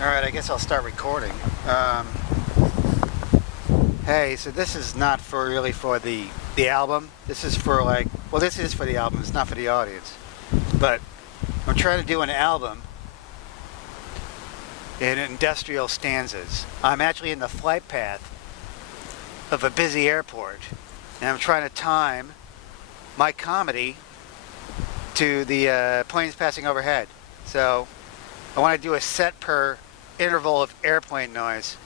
Alright, I guess I'll start recording. Hey, so this is not for really for the album. This is for like, well, this is for the album. It's not for the audience. But I'm trying to do an album in industrial stanzas. I'm actually in the flight path of a busy airport, and I'm trying to time my comedy to the planes passing overhead. So I want to do a set per interval of airplane noise.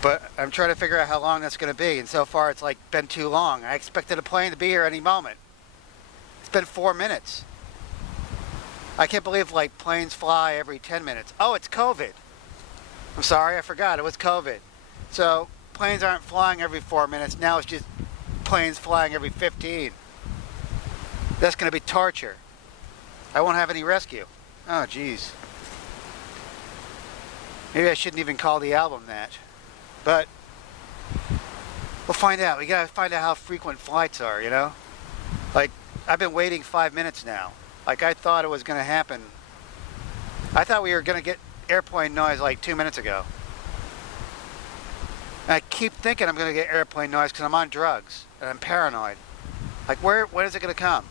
But I'm trying to figure out how long that's going to be, and so far it's like been too long. I expected a plane to be here any moment. It's been 4 minutes. I can't believe like planes fly every 10 minutes. Oh, it's COVID. I'm sorry, I forgot it was COVID. So planes aren't flying every 4 minutes. Now it's just planes flying every 15. That's going to be torture. I won't have any rescue. Oh, geez. Maybe I shouldn't even call the album that. But we'll find out. We gotta find out how frequent flights are, you know? Like, I've been waiting 5 minutes now. Like, I thought it was gonna happen. I thought we were gonna get airplane noise like 2 minutes ago. And I keep thinking I'm gonna get airplane noise because I'm on drugs and I'm paranoid. Like, when is it gonna come?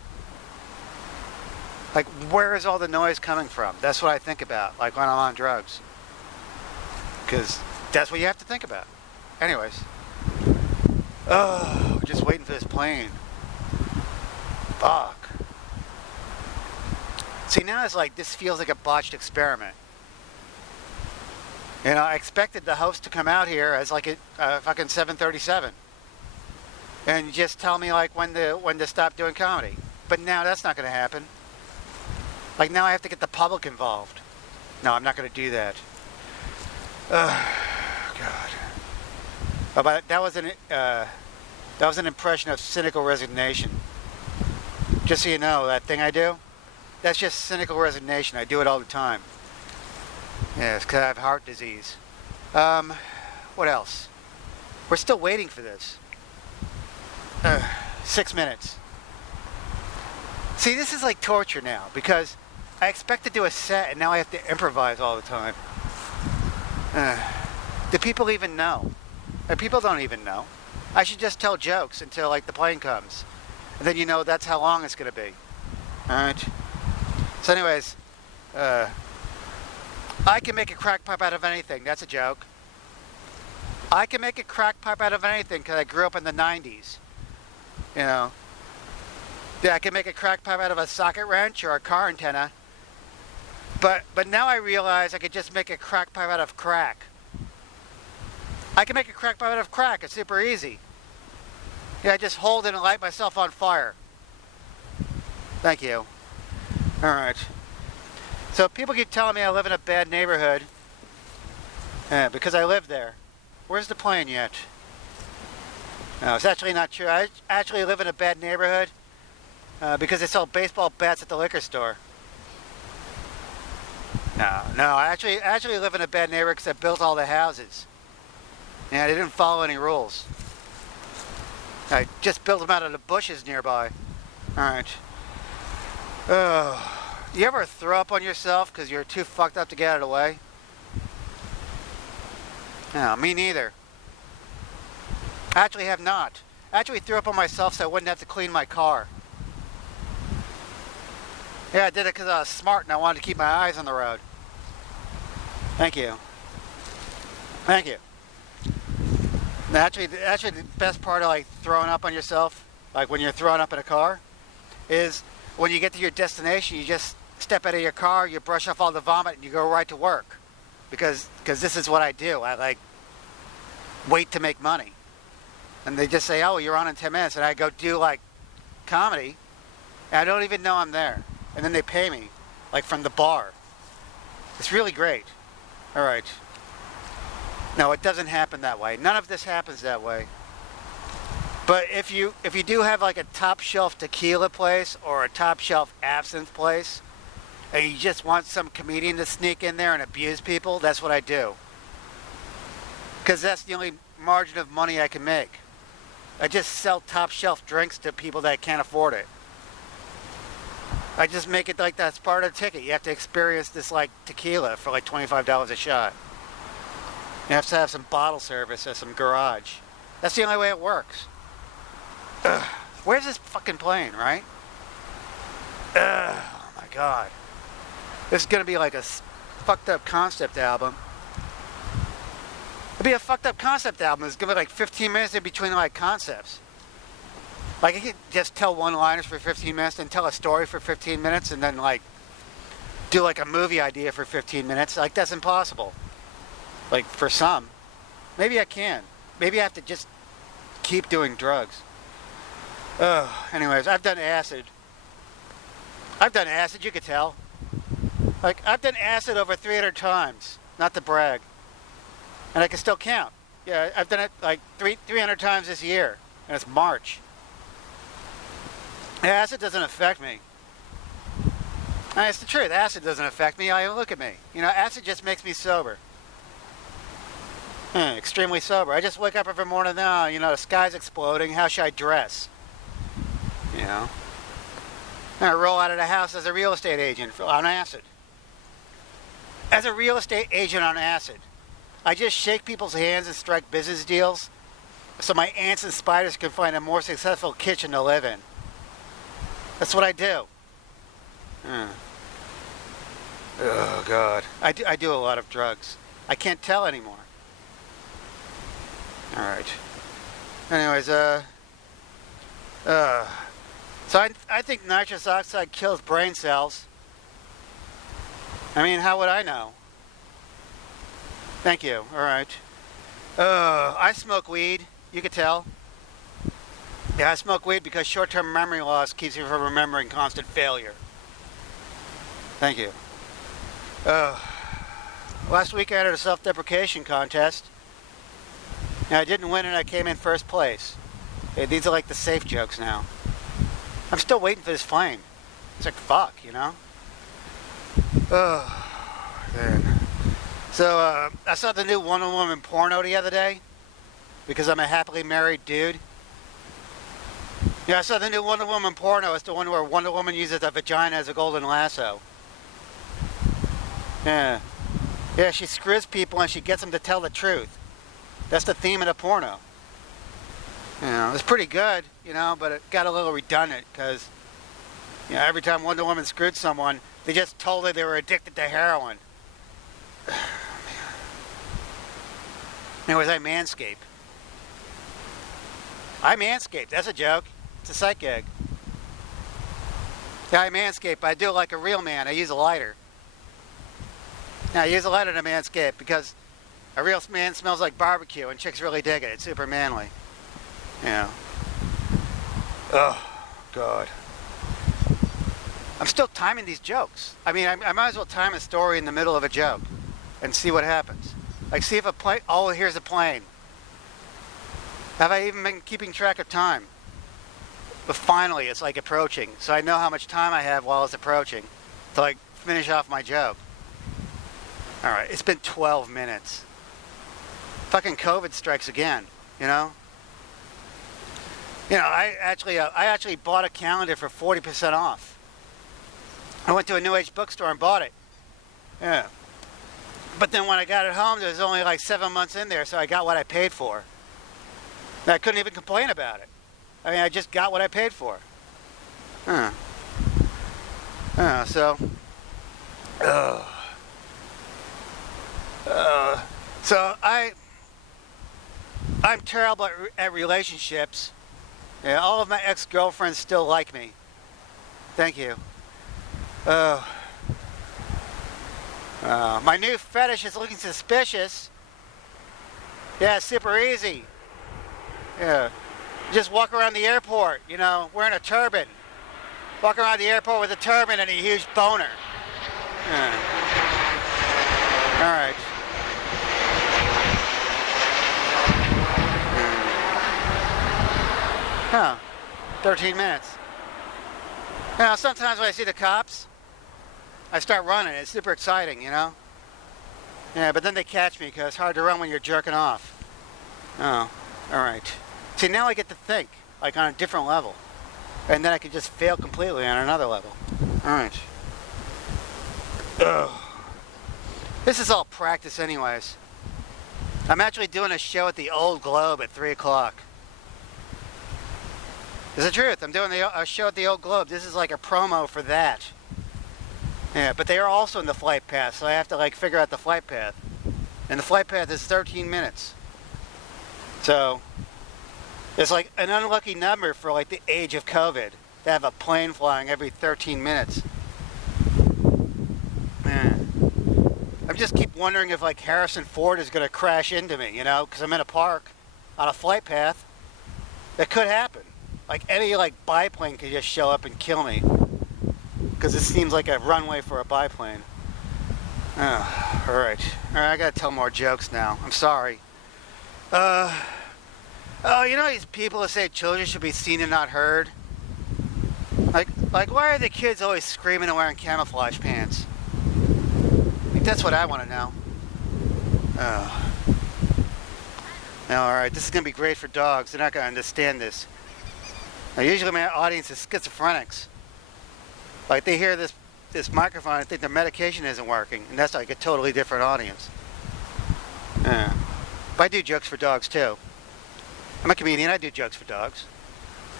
Like, where is all the noise coming from? That's what I think about, like when I'm on drugs. Because that's what you have to think about. Anyways. Oh, we're just waiting for this plane. Fuck. See, now it's like, this feels like a botched experiment. You know, I expected the host to come out here as like a fucking 737. And just tell me like when to stop doing comedy. But now that's not going to happen. Like now I have to get the public involved. No, I'm not going to do that. God. Oh, but that was an impression of cynical resignation. Just so you know, that thing I do, that's just cynical resignation. I do it all the time. Yeah, it's because I have heart disease. What else? We're still waiting for this. 6 minutes. See, this is like torture now because I expect to do a set and now I have to improvise all the time. Do people even know? People don't even know. I should just tell jokes until like the plane comes. And then you know that's how long it's going to be. Alright? So anyways, I can make a crack pipe out of anything. That's a joke. I can make a crack pipe out of anything because I grew up in the 90s. You know. Yeah, I can make a crack pipe out of a socket wrench or a car antenna. But now I realize I could just make a crack pipe out of crack. I can make a crack pipe out of crack. It's super easy. Yeah, I just hold it and light myself on fire. Thank you. Alright. So people keep telling me I live in a bad neighborhood. Yeah, because I live there. Where's the plane yet? No, it's actually not true. I actually live in a bad neighborhood because they sell baseball bats at the liquor store. No, I actually live in a bad neighborhood because I built all the houses. Yeah, they didn't follow any rules. I just built them out of the bushes nearby. Alright. You ever throw up on yourself because you're too fucked up to get out of the way? No, me neither. I actually have not. I actually threw up on myself so I wouldn't have to clean my car. Yeah, I did it because I was smart and I wanted to keep my eyes on the road. Thank you. Thank you. Actually, the best part of like throwing up on yourself, like when you're throwing up in a car, is when you get to your destination, you just step out of your car, you brush off all the vomit, and you go right to work. Because this is what I do. I like wait to make money. And they just say, oh, you're on in 10 minutes. And I go do like comedy, and I don't even know I'm there. And then they pay me, like from the bar. It's really great. All right. No, it doesn't happen that way. None of this happens that way. But if you do have like a top shelf tequila place or a top shelf absinthe place, and you just want some comedian to sneak in there and abuse people, that's what I do. Because that's the only margin of money I can make. I just sell top shelf drinks to people that can't afford it. I just make it like that's part of the ticket. You have to experience this like tequila for like $25 a shot. You have to have some bottle service or some garage. That's the only way it works. Ugh. Where's this fucking plane, right? Ugh. Oh my god. This is gonna be like a fucked up concept album. It'll be a fucked up concept album. It's gonna be like 15 minutes in between like concepts. Like I could just tell one-liners for 15 minutes and tell a story for 15 minutes and then like do like a movie idea for 15 minutes. Like that's impossible. Like for some. Maybe I can. Maybe I have to just keep doing drugs. Anyways, I've done acid. You could tell. Like I've done acid over 300 times. Not to brag. And I can still count. Yeah, I've done it like 300 times this year. And it's March. Acid doesn't affect me. And it's the truth. Acid doesn't affect me. Look at me. You know, acid just makes me sober. Extremely sober. I just wake up every morning now, you know, the sky's exploding. How should I dress? You know? And I roll out of the house as a real estate agent on acid. As a real estate agent on acid. I just shake people's hands and strike business deals so my ants and spiders can find a more successful kitchen to live in. That's what I do. Oh, God. I do a lot of drugs. I can't tell anymore. All right. Anyways, so I think nitrous oxide kills brain cells. I mean, how would I know? Thank you. All right. I smoke weed. You could tell. Yeah, I smoke weed because short-term memory loss keeps you from remembering constant failure. Thank you. Last week I entered a self-deprecation contest. And I didn't win and I came in first place. Hey, these are like the safe jokes now. I'm still waiting for this plane. It's like, fuck, you know? Oh, man. So, I saw the new Wonder Woman porno the other day. Because I'm a happily married dude. Yeah, I saw the new Wonder Woman porno. It's the one where Wonder Woman uses a vagina as a golden lasso. Yeah. Yeah, she screws people and she gets them to tell the truth. That's the theme of the porno. You know, it's pretty good, you know, but it got a little redundant because, you know, every time Wonder Woman screwed someone, they just told her they were addicted to heroin. Anyways, I manscape. That's a joke. It's a sight gag. Yeah, I manscape. I do it like a real man. I use a lighter. Now, I use a lighter to manscape because a real man smells like barbecue and chicks really dig it. It's super manly. Yeah. Oh, God. I'm still timing these jokes. I mean, I might as well time a story in the middle of a joke and see what happens. Like, see if a plane... Oh, here's a plane. Have I even been keeping track of time? But finally, it's like approaching. So I know how much time I have while it's approaching to, like, finish off my joke. All right, it's been 12 minutes. Fucking COVID strikes again, you know? You know, I actually bought a calendar for 40% off. I went to a New Age bookstore and bought it. Yeah. But then when I got it home, there was only like 7 months in there, so I got what I paid for. And I couldn't even complain about it. I mean, I just got what I paid for. So... So I'm terrible at relationships. Yeah, all of my ex-girlfriends still like me. Thank you. My new fetish is looking suspicious. Yeah, super easy. Yeah. Just walk around the airport, you know, wearing a turban. Walk around the airport with a turban and a huge boner. Yeah. All right. Huh. 13 minutes. You know, sometimes when I see the cops, I start running. It's super exciting, you know? Yeah, but then they catch me because it's hard to run when you're jerking off. Oh, all right. See, now I get to think, like on a different level. And then I can just fail completely on another level. Alright. Ugh. This is all practice anyways. I'm actually doing a show at the Old Globe at 3 o'clock. It's the truth. I'm doing a show at the Old Globe. This is like a promo for that. Yeah, but they are also in the flight path, so I have to like figure out the flight path. And the flight path is 13 minutes. So, it's like an unlucky number for like the age of COVID to have a plane flying every 13 minutes. Man. I just keep wondering if like Harrison Ford is going to crash into me, you know, because I'm in a park on a flight path. That could happen. Like any like biplane could just show up and kill me. Because it seems like a runway for a biplane. Oh, alright, I gotta tell more jokes now. I'm sorry. Oh, you know these people that say children should be seen and not heard? Like why are the kids always screaming and wearing camouflage pants? Like, that's what I want to know. Oh. Now, alright, this is gonna be great for dogs. They're not gonna understand this. Now, usually my audience is schizophrenics. Like they hear this microphone and think their medication isn't working, and that's like a totally different audience. Yeah. But I do jokes for dogs too. I'm a comedian, I do jokes for dogs.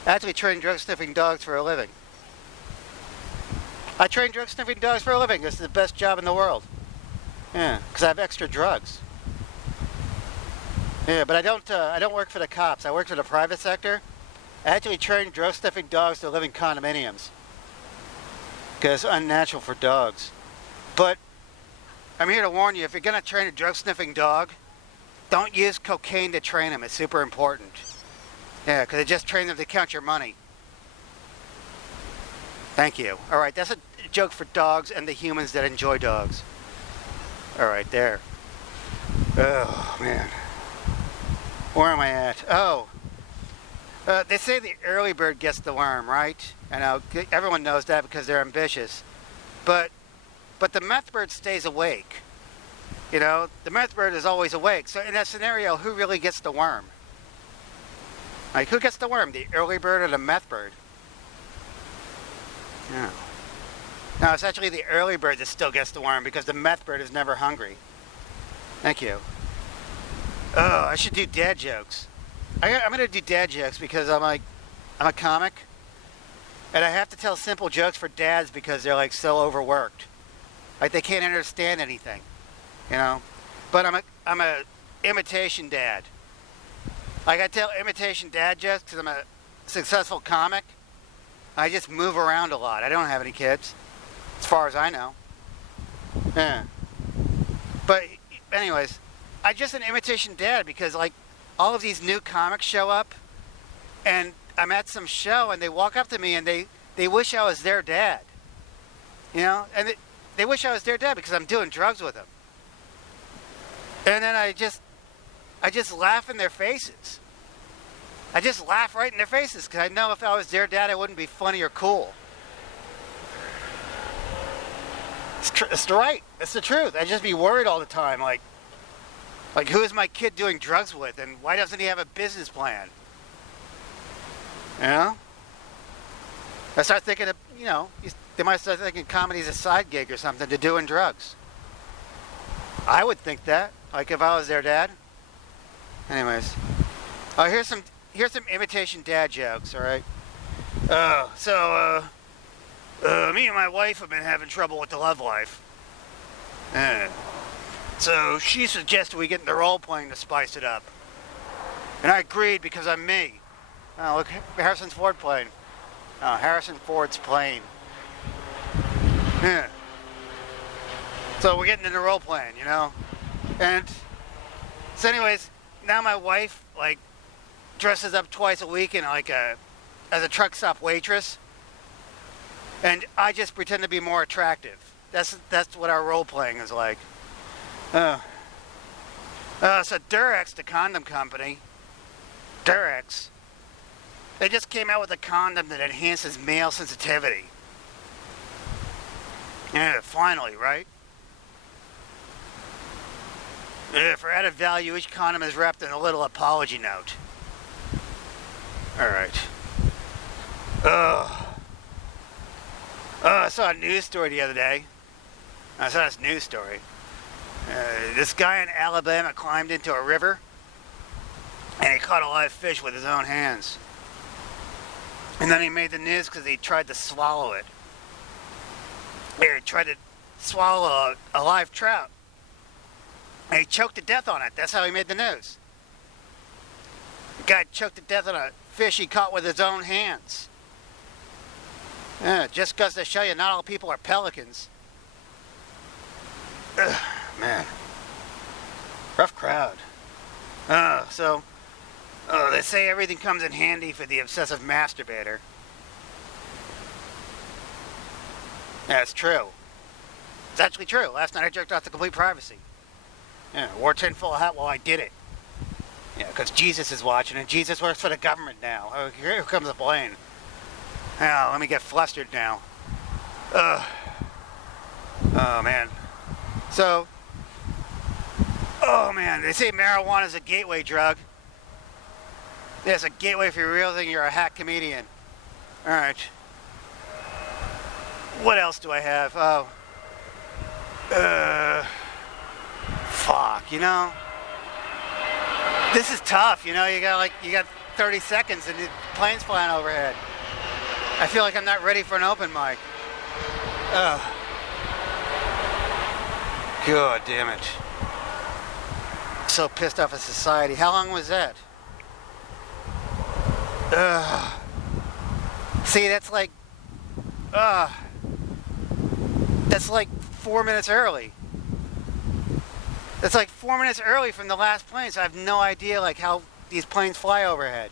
I actually train drug sniffing dogs for a living. I train drug sniffing dogs for a living. This is the best job in the world. Yeah, because I have extra drugs. Yeah, but I don't work for the cops. I work for the private sector. I actually train drug sniffing dogs to live in condominiums. Because it's unnatural for dogs. But I'm here to warn you, if you're going to train a drug sniffing dog, don't use cocaine to train them. It's super important. Yeah, because it just trains them to count your money. Thank you. Alright, that's a joke for dogs and the humans that enjoy dogs. Alright, there. Oh, man. Where am I at? Oh. They say the early bird gets the worm, right? I know everyone knows that because they're ambitious. But the meth bird stays awake. You know, the meth bird is always awake. So in that scenario, who really gets the worm? Like, who gets the worm? The early bird or the meth bird? Yeah. No, it's actually the early bird that still gets the worm because the meth bird is never hungry. Thank you. Oh, I should do dad jokes. I'm gonna do dad jokes because I'm a comic, and I have to tell simple jokes for dads because they're like so overworked, like they can't understand anything, you know. But I'm a imitation dad. Like I tell imitation dad jokes because I'm a successful comic. I just move around a lot. I don't have any kids, as far as I know. Yeah. But anyways, I'm just an imitation dad because like. All of these new comics show up, and I'm at some show, and they walk up to me, and they wish I was their dad. You know? And they wish I was their dad because I'm doing drugs with them. And then I just laugh in their faces. I just laugh right in their faces because I know if I was their dad, I wouldn't be funny or cool. It's right. It's the truth. I'd just be worried all the time, like, who is my kid doing drugs with, and why doesn't he have a business plan? You know? I start thinking of, you know, they might start thinking comedy's a side gig or something to doing drugs. I would think that, like if I was their dad. Anyways. Oh, here's some imitation dad jokes, alright? Me and my wife have been having trouble with the love life. So she suggested we get into role-playing to spice it up. And I agreed because I'm me. Oh, look, Harrison's Ford plane. Oh, Harrison Ford's plane. Yeah. So we're getting into role-playing, you know? And so anyways, now my wife, like, dresses up twice a week in, like, as a truck stop waitress. And I just pretend to be more attractive. That's what our role-playing is like. So Durex, the condom company, Durex, they just came out with a condom that enhances male sensitivity. Yeah, finally, right? Yeah, for added value, each condom is wrapped in a little apology note. Alright. I saw a news story the other day. I saw this news story. This guy in Alabama climbed into a river and he caught a live fish with his own hands. And then he made the news because he tried to swallow it. He tried to swallow a live trout. And he choked to death on it. That's how he made the news. The guy choked to death on a fish he caught with his own hands. Yeah, just goes to show you not all people are pelicans. Ugh, man. Rough crowd. They say everything comes in handy for the obsessive masturbator. Yeah, it's true. It's actually true. Last night I jerked off to complete privacy. Yeah, wore a tinfoil hat while I did it. Yeah, because Jesus is watching, and Jesus works for the government now. Oh, here comes the plane. Now, let me get flustered now. Ugh. Oh, man. So, oh, man, they say marijuana is a gateway drug. Yeah, it's a gateway if you're realizing you're a hack comedian. All right. What else do I have? Oh. Fuck, you know? This is tough, you know? You got 30 seconds and the plane's flying overhead. I feel like I'm not ready for an open mic. Ugh. God damn it. So pissed off at society. How long was that? Ugh. See, that's like 4 minutes early. That's like 4 minutes early from the last plane, so I have no idea like how these planes fly overhead.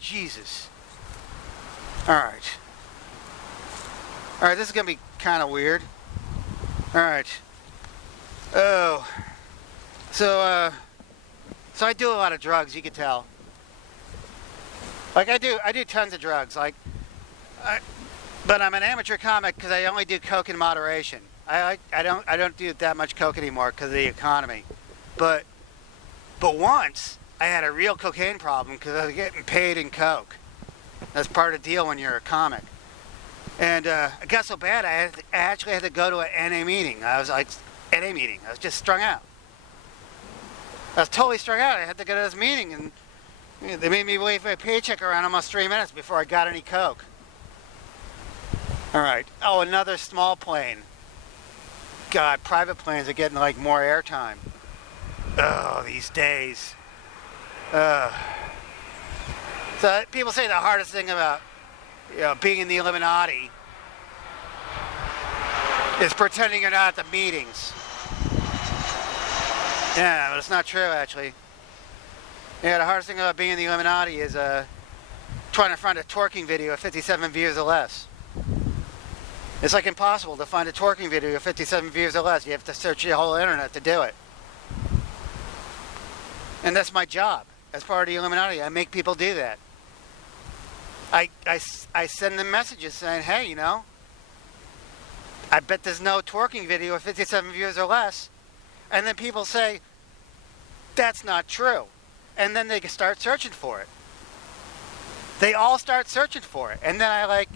Jesus. Alright, this is gonna be kind of weird. Alright. Oh. So I do a lot of drugs, you can tell. Like I do tons of drugs. But I'm an amateur comic because I only do coke in moderation. I don't do that much coke anymore because of the economy. But once I had a real cocaine problem because I was getting paid in coke. That's part of the deal when you're a comic. And it got so bad I actually had to go to an NA meeting. I was just strung out. I was totally strung out. I had to go to this meeting and they made me wait for a paycheck around almost 3 minutes before I got any coke. All right. Oh, another small plane. God, private planes are getting like more airtime. Oh, these days. So people say the hardest thing about being in the Illuminati is pretending you're not at the meetings. Yeah, but it's not true actually. Yeah, the hardest thing about being in the Illuminati is trying to find a twerking video of 57 views or less. It's like impossible to find a twerking video of 57 views or less. You have to search the whole internet to do it. And that's my job. As part of the Illuminati, I make people do that. I send them messages saying, hey, I bet there's no twerking video of 57 views or less. And then people say, that's not true. And then they start searching for it. They all start searching for it. And then I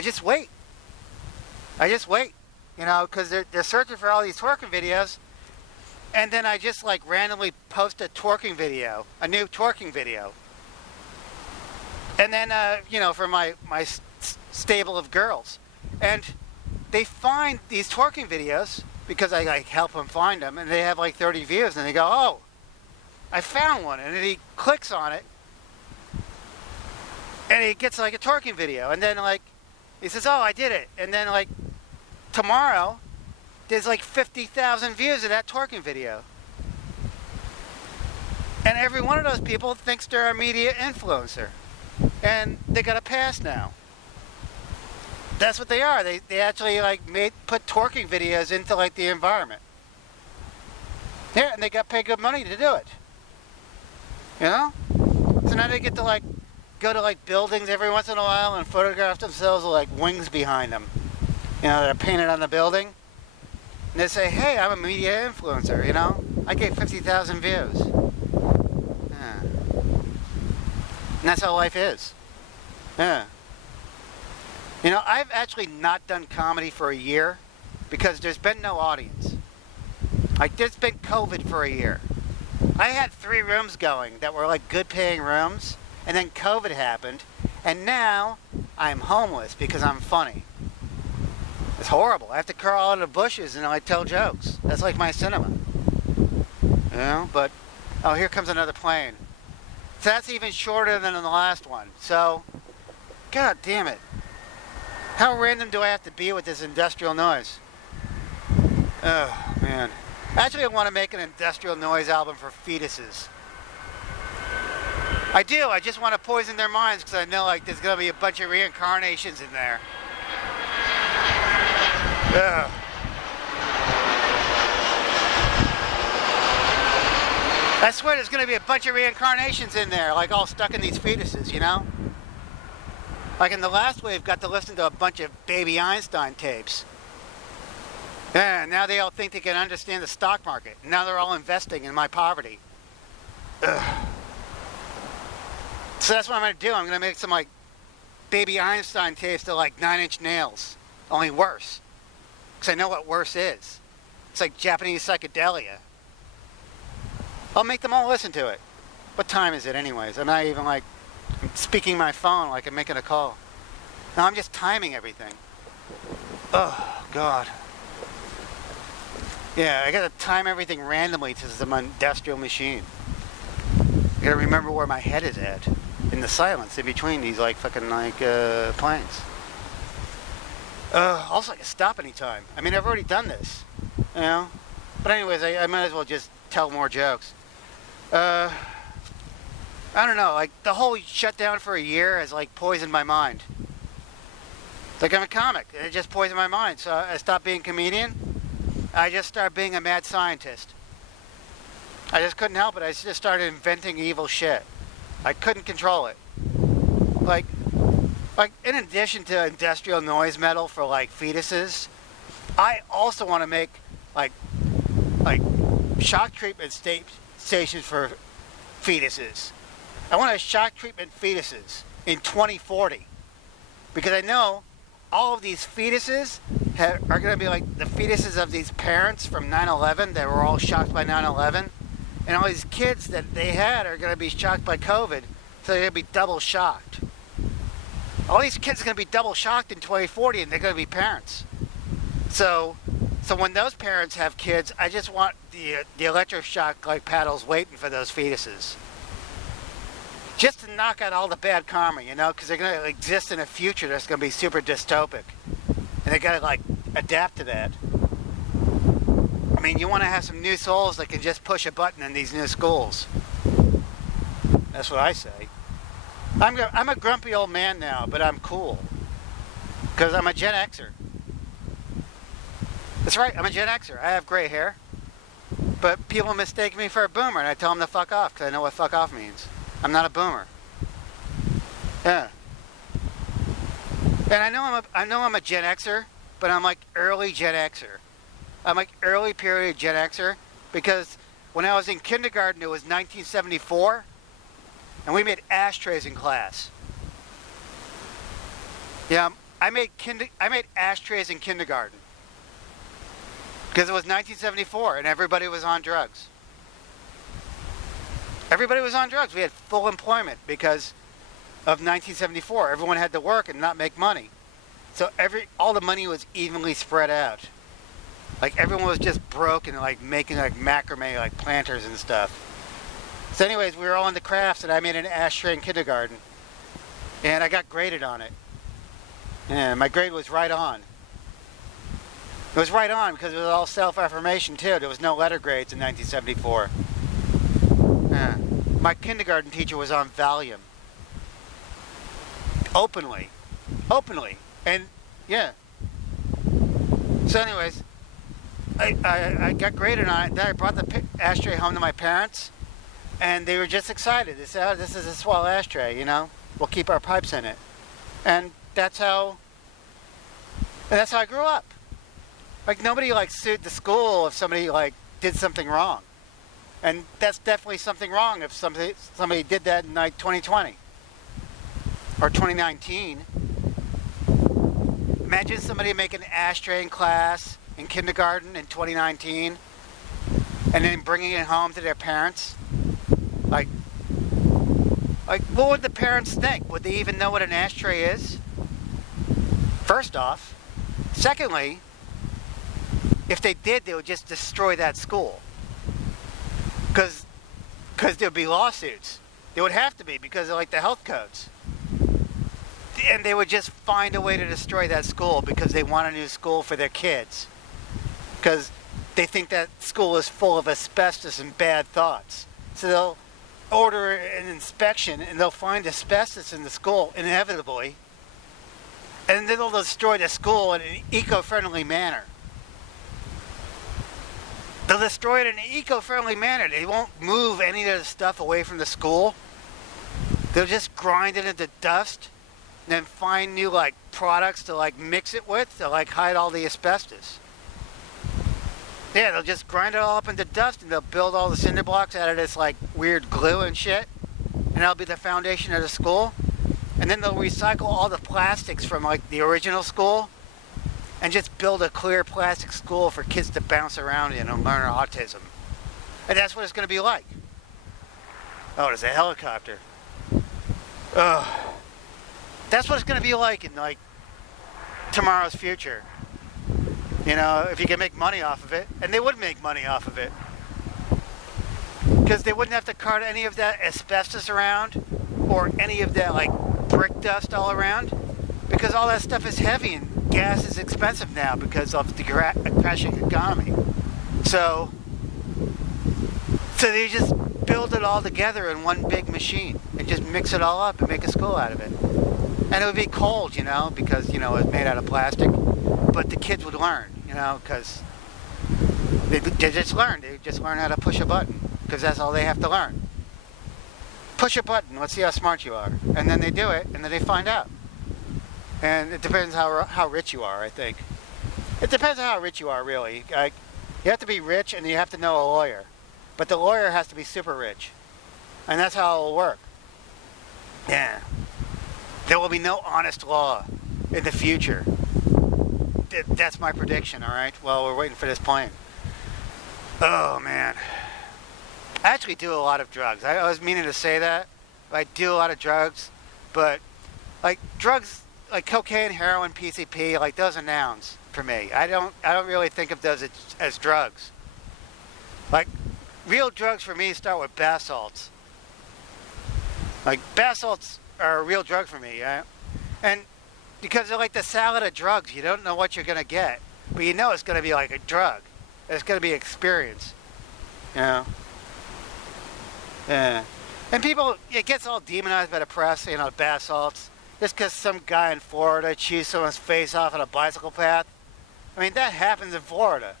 just wait. Because they're searching for all these twerking videos. And then I just randomly post a twerking video, a new twerking video. And then, for my stable of girls. And they find these twerking videos because I help them find them. And they have 30 views. And they go, oh, I found one. And then he clicks on it. And he gets a twerking video. And then he says, oh, I did it. And then tomorrow, there's 50,000 views of that twerking video. And every one of those people thinks they're a media influencer. And they got a pass now. That's what they are. They actually put twerking videos into the environment. Yeah, and they got paid good money to do it. So now they get to go to buildings every once in a while and photograph themselves with wings behind them. That are painted on the building. And they say, hey, I'm a media influencer, I get 50,000 views. Yeah. And that's how life is. Yeah. You know, I've actually not done comedy for a year because there's been no audience. Like, there's been COVID for a year. I had 3 rooms going that were like good paying rooms, and then COVID happened, and now I'm homeless because I'm funny. It's horrible. I have to crawl out of the bushes and I tell jokes. That's like my cinema. You know, but, oh, here comes another plane. So that's even shorter than the last one. So, god damn it. How random do I have to be with this industrial noise? Oh, man. Actually, I want to make an industrial noise album for fetuses. I do. I just want to poison their minds because I know, like, there's going to be a bunch of reincarnations in there. Ugh. I swear there's going to be a bunch of reincarnations in there, like all stuck in these fetuses, you know? Like in the last wave, got to listen to a bunch of Baby Einstein tapes. Yeah, now they all think they can understand the stock market. Now they're all investing in my poverty. Ugh. So that's what I'm going to do. I'm going to make some like Baby Einstein tapes that are like 9 Inch Nails, only worse. Because I know what worse is. It's like Japanese psychedelia. I'll make them all listen to it. What time is it anyways? I'm not even like I'm speaking my phone like I'm making a call. No, I'm just timing everything. Oh, God. Yeah, I gotta time everything randomly to some industrial machine. I gotta remember where my head is at in the silence in between these like fucking like planes. Also, I can stop anytime. I mean, I've already done this, you know. But anyways, I might as well just tell more jokes. I don't know. Like the whole shutdown for a year has like poisoned my mind. It's like I'm a comic, and it just poisoned my mind. So I stopped being a comedian. I just started being a mad scientist. I just couldn't help it. I just started inventing evil shit. I couldn't control it. Like in addition to industrial noise metal for like fetuses, I also want to make like shock treatment stations for fetuses. I want to shock treatment fetuses in 2040 because I know all of these fetuses are going to be like the fetuses of these parents from 9/11 that were all shocked by 9/11, and all these kids that they had are going to be shocked by COVID, so they're going to be double shocked. All these kids are going to be double shocked in 2040, and they're going to be parents. So when those parents have kids, I just want the electroshock like paddles waiting for those fetuses. Just to knock out all the bad karma, you know, because they're going to exist in a future that's going to be super dystopic. And they got to like adapt to that. I mean, you want to have some new souls that can just push a button in these new schools. That's what I say. I'm a grumpy old man now, but I'm cool. Because I'm a Gen Xer. That's right, I'm a Gen Xer. I have gray hair. But people mistake me for a boomer, and I tell them to fuck off, because I know what fuck off means. I'm not a boomer. Yeah. And I know I'm a Gen Xer, but I'm like early Gen Xer. I'm like early period Gen Xer, because when I was in kindergarten, it was 1974, and we made ashtrays in class. Yeah, I made ashtrays in kindergarten. Because it was 1974 and everybody was on drugs. Everybody was on drugs. We had full employment because of 1974. Everyone had to work and not make money. So all the money was evenly spread out. Like everyone was just broke and like making like macrame like planters and stuff. So anyways, we were all into crafts and I made an ashtray in kindergarten. And I got graded on it. And my grade was right on. It was right on because it was all self-affirmation too. There was no letter grades in 1974. My kindergarten teacher was on Valium. Openly. And yeah. So anyways, I got graded on it. Then I brought the ashtray home to my parents. And they were just excited. They said, oh, this is a swell ashtray, you know. We'll keep our pipes in it. And that's how I grew up. Like nobody like sued the school if somebody like did something wrong. And that's definitely something wrong if somebody did that in like 2020 or 2019. Imagine somebody making an ashtray in class in kindergarten in 2019 and then bringing it home to their parents. Like, what would the parents think? Would they even know what an ashtray is? First off. Secondly, if they did, they would just destroy that school. Because there would be lawsuits. There would have to be because of like the health codes. And they would just find a way to destroy that school because they want a new school for their kids. Because they think that school is full of asbestos and bad thoughts. So they'll order an inspection and they'll find asbestos in the school inevitably. And then they'll destroy the school in an eco-friendly manner. They'll destroy it in an eco-friendly manner. They won't move any of the stuff away from the school. They'll just grind it into dust and then find new like products to like mix it with to like hide all the asbestos. Yeah, they'll just grind it all up into dust and they'll build all the cinder blocks out of this like weird glue and shit. And that'll be the foundation of the school. And then they'll recycle all the plastics from like the original school and just build a clear plastic school for kids to bounce around in and learn autism. And that's what it's going to be like. Oh, there's a helicopter. Ugh. That's what it's going to be like in like tomorrow's future. You know, if you can make money off of it. And they would make money off of it. Because they wouldn't have to cart any of that asbestos around or any of that like brick dust all around. Because all that stuff is heavy and gas is expensive now because of the crashing economy. So they just build it all together in one big machine and just mix it all up and make a school out of it. And it would be cold, you know, because, you know, it's made out of plastic. But the kids would learn, you know, because they just learn. They just learn how to push a button because that's all they have to learn. Push a button, let's see how smart you are. And then they do it, and then they find out. And it depends how rich you are, I think. It depends on how rich you are, really. Like, you have to be rich and you have to know a lawyer. But the lawyer has to be super rich. And that's how it'll work. Yeah. There will be no honest law in the future. That's my prediction, all right? Well, we're waiting for this plane. Oh, man. I actually do a lot of drugs. I was meaning to say that. I do a lot of drugs. But, like, drugs, like cocaine, heroin, PCP, like, those are nouns for me. I don't really think of those as drugs. Like, real drugs for me start with bath salts. Like, bath salts are a real drug for me, yeah? And because they're like the salad of drugs. You don't know what you're going to get. But you know it's going to be like a drug. It's going to be an experience. You know? Yeah. And people, it gets all demonized by the press, you know, bath salts. Just because some guy in Florida chews someone's face off on a bicycle path. I mean, that happens in Florida.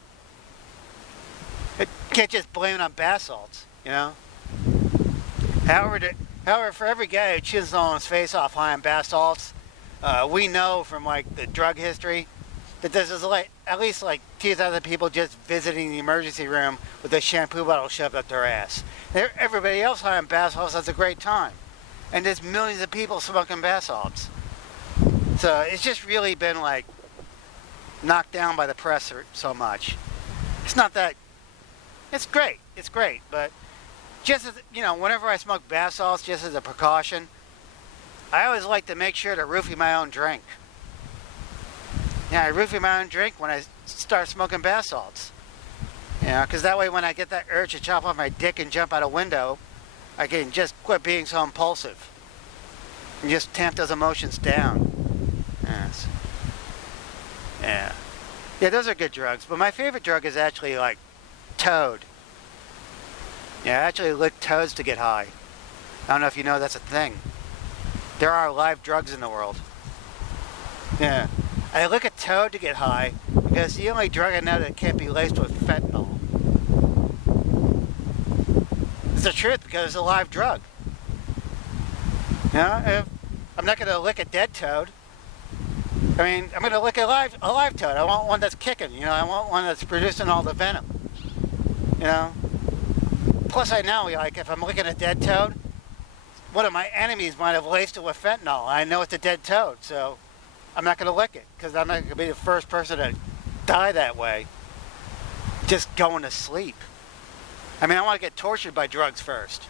It can't just blame it on bath salts, you know? However, for every guy who chews someone's face off high on bath salts, we know from like the drug history that there's like at least like 2,000 people just visiting the emergency room with a shampoo bottle shoved up their ass. Everybody else high on bath salts has a great time, and there's millions of people smoking bath salts. So it's just really been like knocked down by the press so much. It's not that. It's great, but just as, you know, whenever I smoke bath salts, just as a precaution, I always like to make sure to roofie my own drink. Yeah, I roofie my own drink when I start smoking bath salts. You know, because that way when I get that urge to chop off my dick and jump out a window, I can just quit being so impulsive. And just tamp those emotions down. Yes. Yeah. Yeah, those are good drugs. But my favorite drug is actually like toad. Yeah, I actually lick toads to get high. I don't know if you know that's a thing. There are live drugs in the world. Yeah. I lick a toad to get high because it's the only drug I know that can't be laced with fentanyl. It's the truth because it's a live drug. You know, I'm not going to lick a dead toad. I mean, I'm going to lick a live toad. I want one that's kicking, you know. I want one that's producing all the venom. You know? Plus I know, like, if I'm licking a dead toad, one of my enemies might have laced it with fentanyl. I know it's a dead toad, so I'm not going to lick it because I'm not going to be the first person to die that way. Just going to sleep. I mean, I want to get tortured by drugs first.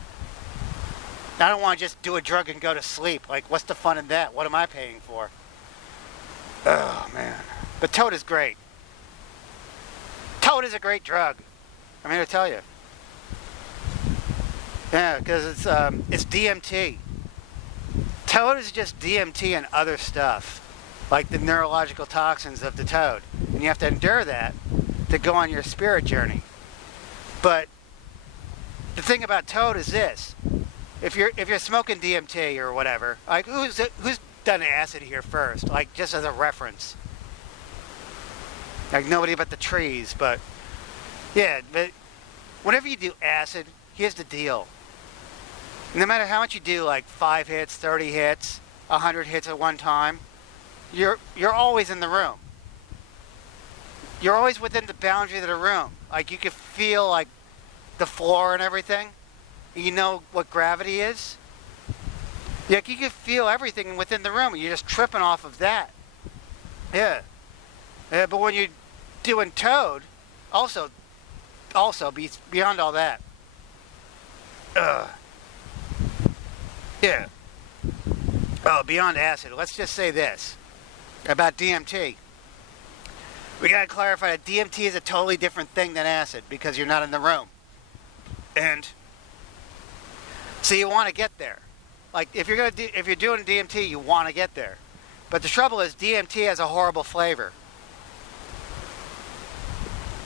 I don't want to just do a drug and go to sleep. Like, what's the fun in that? What am I paying for? Oh, man. But toad is great. Toad is a great drug. I'm here to tell you. Yeah, because it's DMT. Toad is just DMT and other stuff, like the neurological toxins of the toad. And you have to endure that to go on your spirit journey. But the thing about toad is this. If you're smoking DMT or whatever, like who's done acid here first? Like just as a reference. Like nobody but the trees, but yeah, but whenever you do acid, here's the deal. No matter how much you do, like 5 hits, 30 hits, 100 hits at one time, you're always in the room. You're always within the boundaries of the room. Like you can feel like the floor and everything. You know what gravity is? Like you can feel everything within the room. You're just tripping off of that. Yeah. Yeah, but when you're doing toad, also beyond all that. Yeah. Oh, beyond acid. Let's just say this about DMT. We gotta clarify that DMT is a totally different thing than acid because you're not in the room. And so you want to get there. Like if you're doing DMT, you want to get there. But the trouble is DMT has a horrible flavor.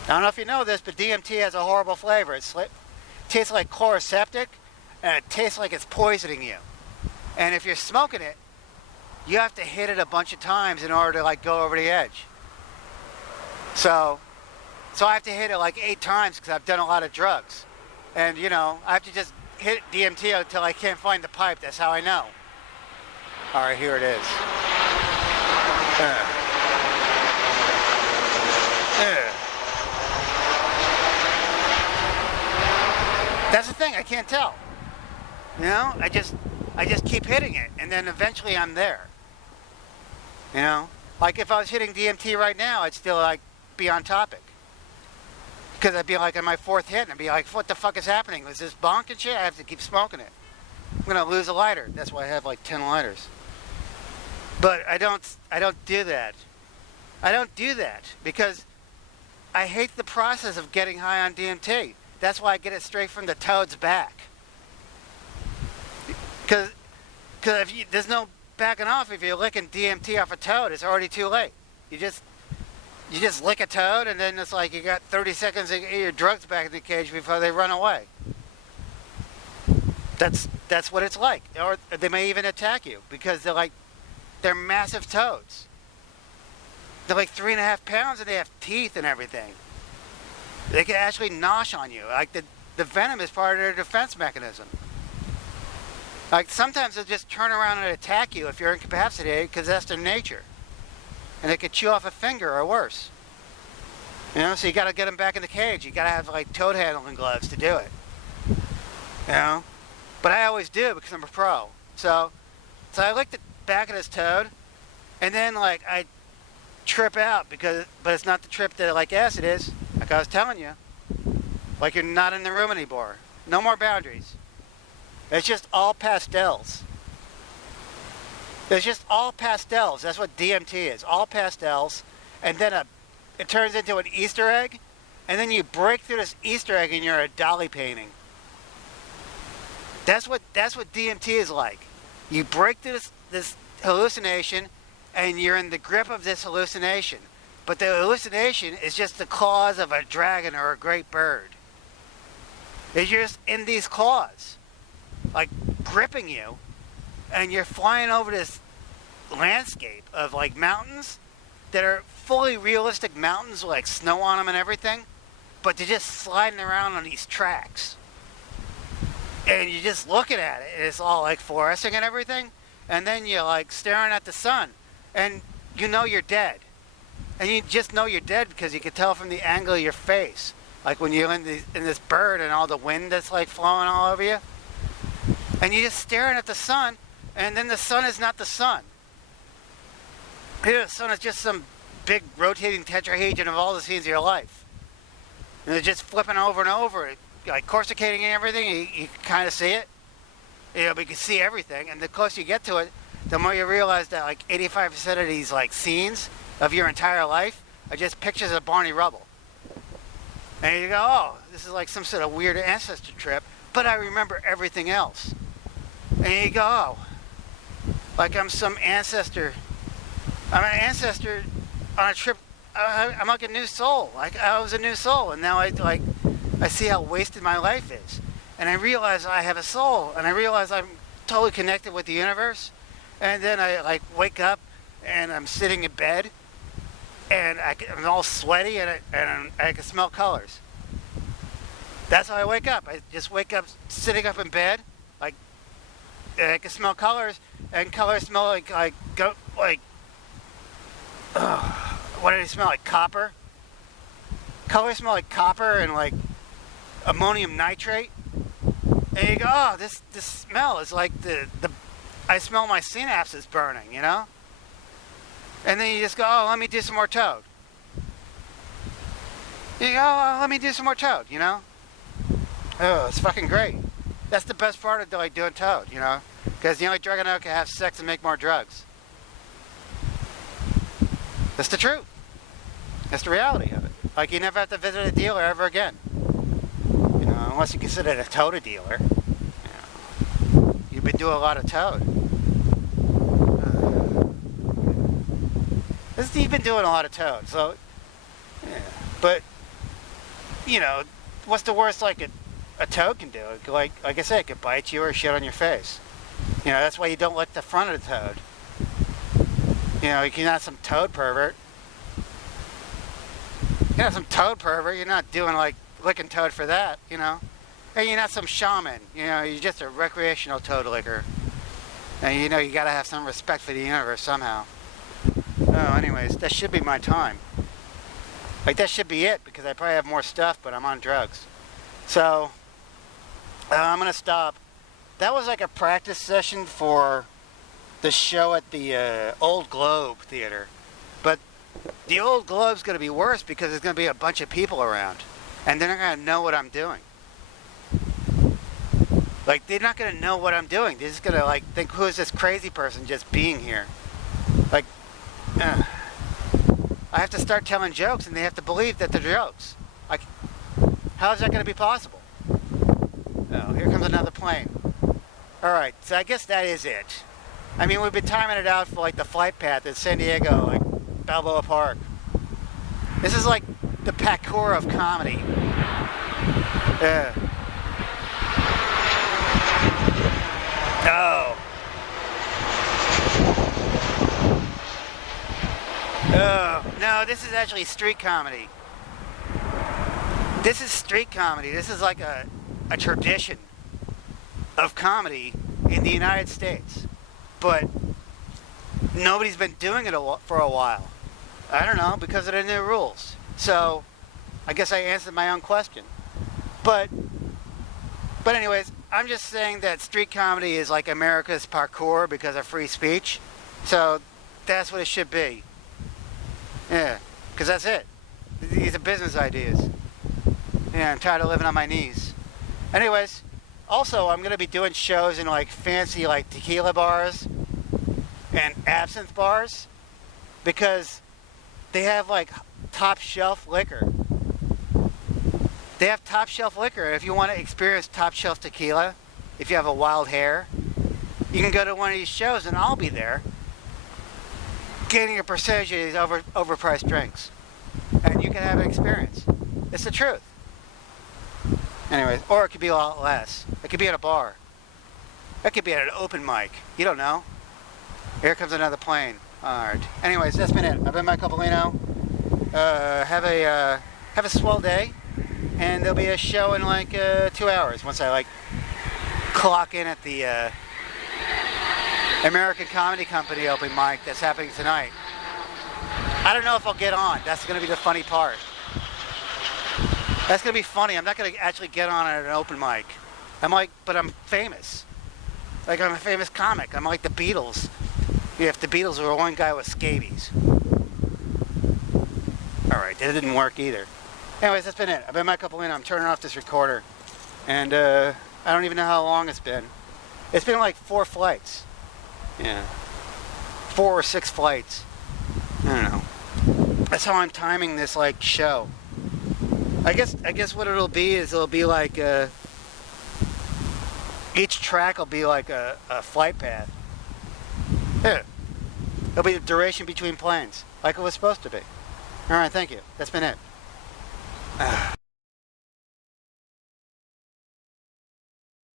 I don't know if you know this, but DMT has a horrible flavor. It tastes like chloroseptic, and it tastes like it's poisoning you. And if you're smoking it, you have to hit it a bunch of times in order to like go over the edge. So I have to hit it like 8 times because I've done a lot of drugs. And you know, I have to just hit DMT until I can't find the pipe. That's how I know. All right, here it is. That's the thing, I can't tell. You know, I just keep hitting it, and then eventually I'm there. You know, like if I was hitting DMT right now, I'd still like be on topic. Because I'd be like on my 4th hit, and I'd be like, what the fuck is happening? Is this bonk and shit? I have to keep smoking it. I'm gonna lose a lighter. That's why I have like 10 lighters. But I don't do that. I don't do that because I hate the process of getting high on DMT. That's why I get it straight from the toad's back. Because there's no backing off. If you're licking DMT off a toad, it's already too late. You just lick a toad, and then it's like you got 30 seconds to get your drugs back in the cage before they run away. That's what it's like. Or they may even attack you because they're massive toads. They're like 3.5 pounds, and they have teeth and everything. They can actually nosh on you. Like the venom is part of their defense mechanism. Like sometimes they'll just turn around and attack you if you're incapacitated because that's their nature. And they could chew off a finger or worse. You know, so you got to get them back in the cage. You got to have like toad handling gloves to do it. You know, but I always do because I'm a pro. So I lick the back of this toad, and then like I trip out but it's not the trip that like acid is. Like I was telling you, like you're not in the room anymore. No more boundaries. It's just all pastels. It's just all pastels. That's what DMT is. All pastels. And then it turns into an Easter egg. And then you break through this Easter egg and you're a dolly painting. That's what DMT is like. You break through this hallucination and you're in the grip of this hallucination. But the hallucination is just the claws of a dragon or a great bird. It's just in these claws. Like gripping you. And you're flying over this landscape of like mountains that are fully realistic mountains with like snow on them and everything, but they're just sliding around on these tracks. And you're just looking at it, and it's all like fluorescing and everything, and then you're like staring at the sun, and you know you're dead. And you just know you're dead because you can tell from the angle of your face. Like when you're in this bird and all the wind that's like flowing all over you. And you're just staring at the sun, and then the sun is not the sun. Here, son, it's just some big rotating tetrahedron of all the scenes of your life. And they're just flipping over and over, like coruscating and everything. You kind of see it. But you can see everything. And the closer you get to it, the more you realize that like 85% of these like scenes of your entire life are just pictures of Barney Rubble. And you go, oh, this is like some sort of weird ancestor trip, but I remember everything else. And you go, oh, like I'm some ancestor. I'm an ancestor on a trip. I'm like a new soul. Like I was a new soul, and now I see how wasted my life is. And I realize I have a soul, and I realize I'm totally connected with the universe. And then I like wake up, and I'm sitting in bed, and I'm all sweaty, and I can smell colors. That's how I wake up. I just wake up sitting up in bed, like I can smell colors, and colors smell like what do they smell like? Copper. Colors smell like copper and like ammonium nitrate. And you go, oh, this smell is like the I smell my synapses burning, you know? And then you just go, oh, let me do some more Toad. You go, oh, let me do some more Toad, you know? Oh, it's fucking great. That's the best part of like doing Toad, you know? Because the only drug I know can have sex and make more drugs. That's the truth. That's the reality of it. Like, you never have to visit a dealer ever again. You know, unless you consider it a Toad dealer. You know, you've been doing a lot of Toad. You've been doing a lot of Toad, so, yeah. But, you know, what's the worst like a Toad can do? Like I said, it could bite you or shit on your face. You know, that's why you don't lick the front of the Toad. You know, you're not some Toad pervert. You're not some Toad pervert. You're not doing like licking Toad for that, you know. And you're not some shaman. You know, you're just a recreational Toad licker. And you know, you gotta have some respect for the universe somehow. Oh, anyways, that should be my time. Like, that should be it, because I probably have more stuff, but I'm on drugs. So, I'm gonna stop. That was like a practice session for the show at the Old Globe Theater. But the Old Globe's going to be worse because there's going to be a bunch of people around. And they're not going to know what I'm doing. Like, they're not going to know what I'm doing. They're just going to, like, think, who is this crazy person just being here? Like, I have to start telling jokes, and they have to believe that they're jokes. Like, how is that going to be possible? Oh, here comes another plane. Alright, so I guess that is it. I mean, we've been timing it out for like the flight path in San Diego, like Balboa Park. This is like the parkour of comedy. Yeah. Oh. Oh. No, this is actually street comedy. This is street comedy. This is like a tradition of comedy in the United States. But nobody's been doing it for a while. I don't know, because of the new rules. So, I guess I answered my own question. But anyways, I'm just saying that street comedy is like America's parkour because of free speech. So, that's what it should be. Yeah, because that's it. These are business ideas. Yeah, I'm tired of living on my knees. Anyways, also, I'm going to be doing shows in like fancy like tequila bars and absinthe bars because they have like top shelf liquor. They have top shelf liquor. If you want to experience top shelf tequila, if you have a wild hair, you can go to one of these shows and I'll be there getting a percentage of these overpriced drinks. And you can have an experience. It's the truth. Anyways, or it could be a lot less. It could be at a bar. It could be at an open mic. You don't know. Here comes another plane. Alright. Anyways, that's been it. I've been Mike Coppolino. Have a swell day. And there'll be a show in like 2 hours once I like clock in at the American Comedy Company open mic that's happening tonight. I don't know if I'll get on. That's going to be the funny part. That's going to be funny. I'm not going to actually get on at an open mic. I'm like, but I'm famous. Like, I'm a famous comic. I'm like the Beatles. If the Beatles were one guy with scabies. Alright, that didn't work either. Anyways, that's been it. I've been Mike Coppolino. I'm turning off this recorder. And I don't even know how long it's been. It's been like 4 flights. Yeah. 4 or 6 flights. I don't know. That's how I'm timing this like show. I guess what it'll be is it'll be like each track will be like a flight path. Yeah. It'll be the duration between planes, like it was supposed to be. Alright, thank you. That's been it.